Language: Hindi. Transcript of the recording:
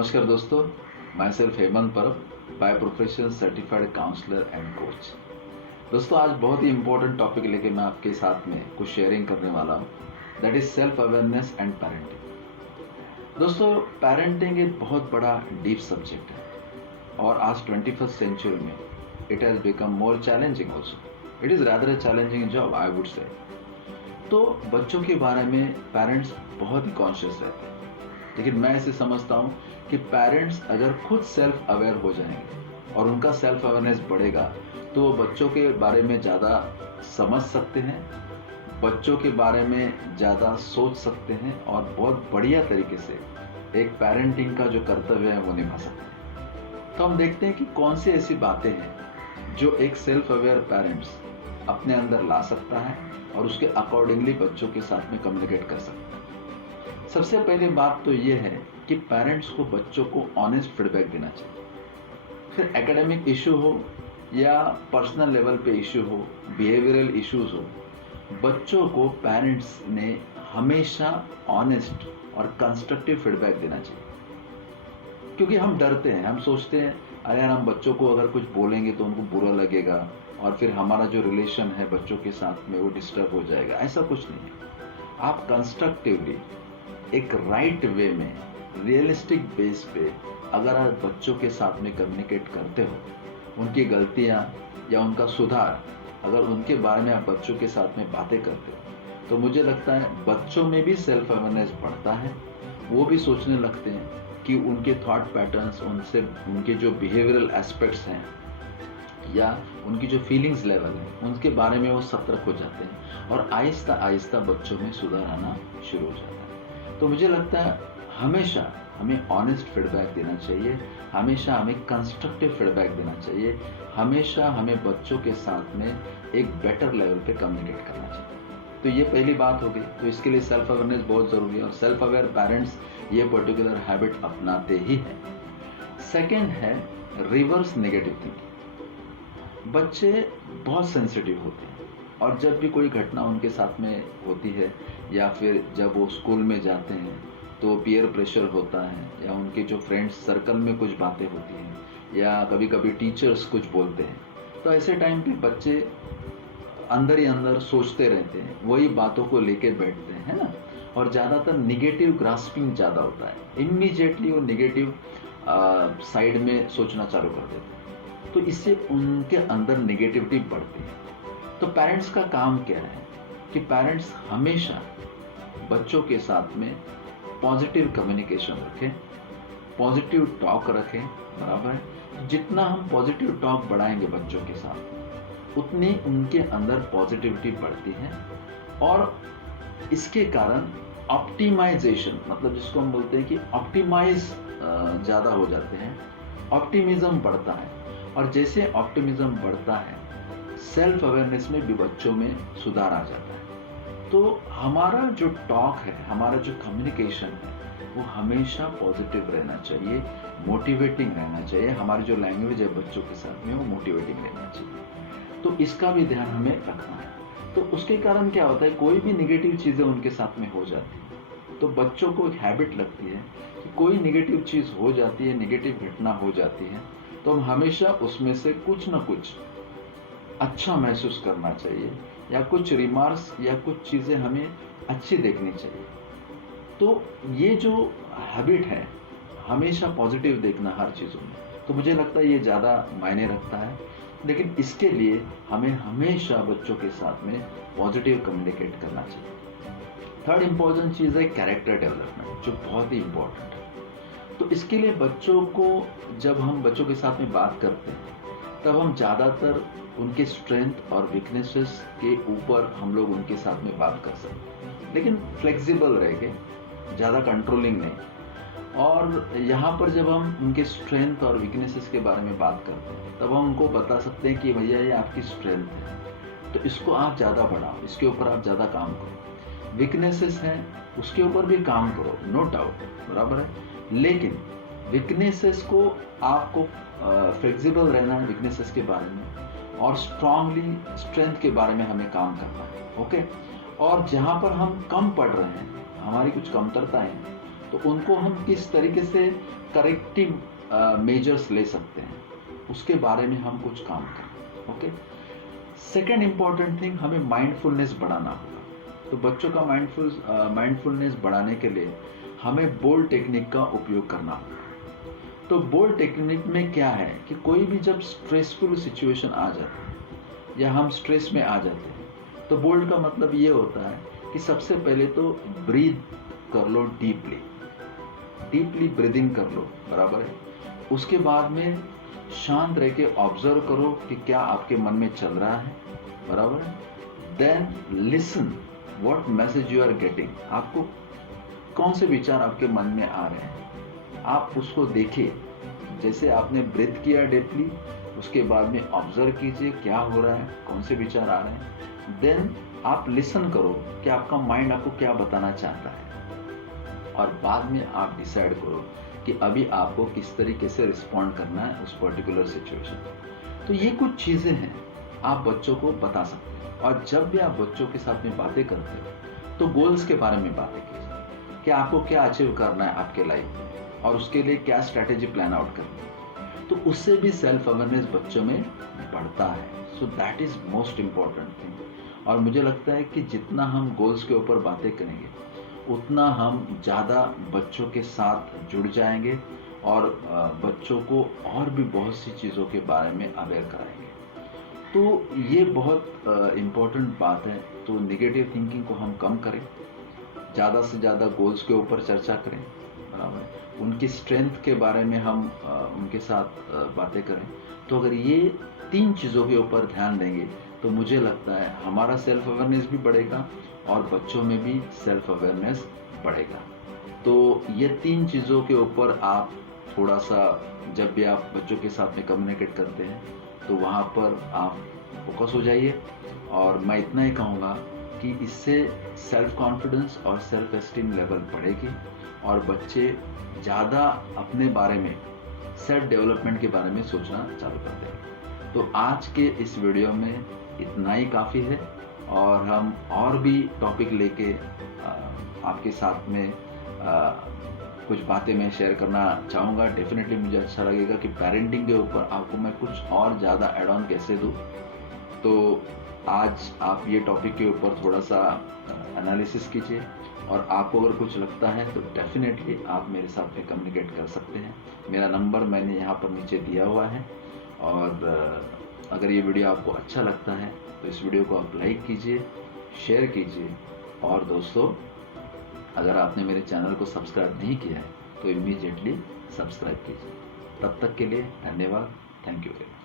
नमस्कार दोस्तों, my self Hemant Parab, by profession certified counsellor and coach. दोस्तों, आज बहुत ही इंपॉर्टेंट टॉपिक लेके मैं आपके साथ में कुछ शेयरिंग करने वाला हूँ, that is self awareness and parenting. दोस्तों, पेरेंटिंग एक बहुत बड़ा डीप सब्जेक्ट है और आज 21st सेंचुरी में it has become more challenging also. It is rather a challenging job, I would say. तो बच्चों के बारे में पेरेंट्स बहुत ही कॉन्शियस रहते हैं, लेकिन मैं इसे समझता हूँ कि पेरेंट्स अगर खुद सेल्फ अवेयर हो जाएंगे और उनका सेल्फ अवेयरनेस बढ़ेगा तो वो बच्चों के बारे में ज़्यादा समझ सकते हैं, बच्चों के बारे में ज़्यादा सोच सकते हैं और बहुत बढ़िया तरीके से एक पेरेंटिंग का जो कर्तव्य है वो निभा सकते हैं। तो हम देखते हैं कि कौन सी ऐसी बातें हैं जो एक सेल्फ अवेयर पेरेंट्स अपने अंदर ला सकता है और उसके अकॉर्डिंगली बच्चों के साथ में कम्युनिकेट कर सकता है। सबसे पहली बात तो ये है कि पेरेंट्स को बच्चों को ऑनेस्ट फीडबैक देना चाहिए। फिर एकेडमिक इशू हो या पर्सनल लेवल पे इशू हो, बिहेवियरल इश्यूज हो, बच्चों को पेरेंट्स ने हमेशा ऑनेस्ट और कंस्ट्रक्टिव फीडबैक देना चाहिए। क्योंकि हम डरते हैं, हम सोचते हैं अरे यार हम बच्चों को अगर कुछ बोलेंगे तो उनको बुरा लगेगा और फिर हमारा जो रिलेशन है बच्चों के साथ में वो डिस्टर्ब हो जाएगा। ऐसा कुछ नहीं है। आप कंस्ट्रक्टिवली एक राइट वे में रियलिस्टिक बेस पे अगर आप बच्चों के साथ में कम्युनिकेट करते हो, उनकी गलतियां या उनका सुधार अगर उनके बारे में आप बच्चों के साथ में बातें करते हो तो मुझे लगता है बच्चों में भी सेल्फ अवेयरनेस बढ़ता है। वो भी सोचने लगते हैं कि उनके थॉट पैटर्न्स, उनसे उनके जो बिहेवियरल एस्पेक्ट्स हैं या उनकी जो फीलिंग्स लेवल है उनके बारे में वो सतर्क हो जाते हैं और आहिस्ता आहिस्ता बच्चों में सुधार आना शुरू हो जाता है। तो मुझे लगता है हमेशा हमें ऑनेस्ट फीडबैक देना चाहिए, हमेशा हमें कंस्ट्रक्टिव फीडबैक देना चाहिए, हमेशा हमें बच्चों के साथ में एक बेटर लेवल पे कम्युनिकेट करना चाहिए। तो ये पहली बात हो गई। तो इसके लिए सेल्फ अवेयरनेस बहुत ज़रूरी है और सेल्फ अवेयर पेरेंट्स ये पर्टिकुलर हैबिट अपनाते ही हैं। सेकेंड है रिवर्स नेगेटिव थिंकिंग। बच्चे बहुत सेंसिटिव होते हैं और जब भी कोई घटना उनके साथ में होती है या फिर जब वो स्कूल में जाते हैं तो पीयर प्रेशर होता है या उनके जो फ्रेंड्स सर्कल में कुछ बातें होती हैं या कभी कभी टीचर्स कुछ बोलते हैं, तो ऐसे टाइम पे बच्चे अंदर ही अंदर सोचते रहते हैं, वही बातों को लेके बैठते हैं, है ना। और ज़्यादातर निगेटिव ग्रास्पिंग ज़्यादा होता है, इमीडिएटली वो निगेटिव साइड में सोचना चालू कर देते हैं, तो इससे उनके अंदर निगेटिविटी बढ़ती है। तो पेरेंट्स का काम क्या है कि पेरेंट्स हमेशा बच्चों के साथ में पॉजिटिव कम्युनिकेशन रखें, पॉजिटिव टॉक रखें, बराबर है। जितना हम पॉजिटिव टॉक बढ़ाएंगे बच्चों के साथ उतनी उनके अंदर पॉजिटिविटी बढ़ती है और इसके कारण ऑप्टिमाइजेशन, मतलब जिसको हम बोलते हैं कि ऑप्टिमाइज ज़्यादा हो जाते हैं, ऑप्टिमिज्म बढ़ता है और जैसे ऑप्टिमिज्म बढ़ता है सेल्फ अवेयरनेस में भी बच्चों में सुधार आ जाता है। तो हमारा जो टॉक है, हमारा जो कम्युनिकेशन है वो हमेशा पॉजिटिव रहना चाहिए, मोटिवेटिंग रहना चाहिए। हमारी जो लैंग्वेज है बच्चों के साथ में वो मोटिवेटिंग रहना चाहिए। तो इसका भी ध्यान हमें रखना है। तो उसके कारण क्या होता है, कोई भी निगेटिव चीज़ें उनके साथ में हो जाती है तो बच्चों को एक हैबिट लगती है कि कोई निगेटिव चीज़ हो जाती है, निगेटिव घटना हो जाती है तो हम हमेशा उसमें से कुछ ना कुछ अच्छा महसूस करना चाहिए या कुछ रिमार्क्स या कुछ चीज़ें हमें अच्छी देखनी चाहिए। तो ये जो हैबिट है हमेशा पॉजिटिव देखना हर चीज़ों में, तो मुझे लगता है ये ज़्यादा मायने रखता है। लेकिन इसके लिए हमें हमेशा बच्चों के साथ में पॉजिटिव कम्युनिकेट करना चाहिए। थर्ड इम्पोर्टेंट चीज़ है कैरेक्टर डेवलपमेंट, जो बहुत ही इम्पोर्टेंट है। तो इसके लिए बच्चों को जब हम बच्चों के साथ में बात करते हैं तब हम ज़्यादातर उनके स्ट्रेंथ और वीकनेसेस के ऊपर हम लोग उनके साथ में बात कर सकते हैं, लेकिन फ्लेक्सिबल रह के, ज़्यादा कंट्रोलिंग नहीं। और यहाँ पर जब हम उनके स्ट्रेंथ और वीकनेसेस के बारे में बात करते हैं तब हम उनको बता सकते हैं कि भैया ये आपकी स्ट्रेंथ है तो इसको आप ज़्यादा बढ़ाओ, इसके ऊपर आप ज़्यादा काम करो। वीकनेसेस हैं उसके ऊपर भी काम करो, नो डाउट, बराबर है। लेकिन वीकनेसेस को आपको फ्लेक्सिबल रहना है वीकनेसेस के बारे में और स्ट्रांगली स्ट्रेंथ के बारे में हमें काम करना है, ओके। और जहाँ पर हम कम पढ़ रहे हैं, हमारी कुछ कमतरताएं हैं, तो उनको हम किस तरीके से करेक्टिव मेजर्स ले सकते हैं, उसके बारे में हम कुछ काम करें। ओके, सेकेंड इंपॉर्टेंट थिंग, हमें माइंडफुलनेस बढ़ाना होगा। तो बच्चों का माइंडफुलनेस बढ़ाने के लिए हमें बोल्ड टेक्निक का उपयोग करना होगा। तो बोल्ड टेक्निक में क्या है कि कोई भी जब स्ट्रेसफुल सिचुएशन आ जाती है या हम स्ट्रेस में आ जाते हैं, तो बोल्ड का मतलब ये होता है कि सबसे पहले तो ब्रीथ कर लो, डीपली ब्रीदिंग कर लो, बराबर है। उसके बाद में शांत रह के ऑब्जर्व करो कि क्या आपके मन में चल रहा है, बराबर है। Then listen what message you are getting, आपको कौन से विचार आपके मन में आ रहे हैं, आप उसको देखिए। जैसे आपने ब्रीथ किया डीपली, उसके बाद में ऑब्जर्व कीजिए क्या हो रहा है, कौन से विचार आ रहे हैं। देन आप लिसन करो कि आपका माइंड आपको क्या बताना चाहता है, और बाद में आप डिसाइड करो कि अभी आपको किस तरीके से रिस्पॉन्ड करना है उस पर्टिकुलर सिचुएशन। तो ये कुछ चीज़ें हैं आप बच्चों को बता सकते हैं। और जब भी आप बच्चों के साथ में बातें करते हो तो गोल्स के बारे में बातें कीजिए कि आपको क्या अचीव करना है आपके लाइफ में, और उसके लिए क्या स्ट्रैटेजी प्लान आउट करनी है। तो उससे भी सेल्फ अवेयरनेस बच्चों में बढ़ता है। So that is most important thing. और मुझे लगता है कि जितना हम गोल्स के ऊपर बातें करेंगे उतना हम ज़्यादा बच्चों के साथ जुड़ जाएंगे और बच्चों को और भी बहुत सी चीज़ों के बारे में अवेयर कराएंगे। तो ये बहुत इम्पोर्टेंट बात है। तो निगेटिव थिंकिंग को हम कम करें, ज़्यादा से ज़्यादा गोल्स के ऊपर चर्चा करें, बराबर। उनकी स्ट्रेंथ के बारे में हम उनके साथ बातें करें। तो अगर ये 3 चीज़ों के ऊपर ध्यान देंगे तो मुझे लगता है हमारा सेल्फ अवेयरनेस भी बढ़ेगा और बच्चों में भी सेल्फ अवेयरनेस बढ़ेगा। तो ये 3 चीज़ों के ऊपर आप थोड़ा सा, जब भी आप बच्चों के साथ में कम्युनिकेट करते हैं तो वहाँ पर आप फोकस हो जाइए। और मैं इतना ही कहूँगा कि इससे सेल्फ कॉन्फिडेंस और सेल्फ एस्टीम लेवल बढ़ेगी और बच्चे ज़्यादा अपने बारे में, सेल्फ डेवलपमेंट के बारे में सोचना चालू कर देंगे। तो आज के इस वीडियो में इतना ही काफ़ी है, और हम और भी टॉपिक लेके आपके साथ में कुछ बातें मैं शेयर करना चाहूँगा। डेफिनेटली मुझे अच्छा लगेगा कि पेरेंटिंग के ऊपर आपको मैं कुछ और ज़्यादा एड ऑन कैसे दूँ। तो आज आप ये टॉपिक के ऊपर थोड़ा सा एनालिसिस कीजिए, और आपको अगर कुछ लगता है तो डेफिनेटली आप मेरे साथ में कम्युनिकेट कर सकते हैं। मेरा नंबर मैंने यहाँ पर नीचे दिया हुआ है। और अगर ये वीडियो आपको अच्छा लगता है तो इस वीडियो को आप लाइक कीजिए, शेयर कीजिए, और दोस्तों अगर आपने मेरे चैनल को सब्सक्राइब नहीं किया है तो इमीडिएटली सब्सक्राइब कीजिए। तब तक के लिए धन्यवाद। Thank you very much.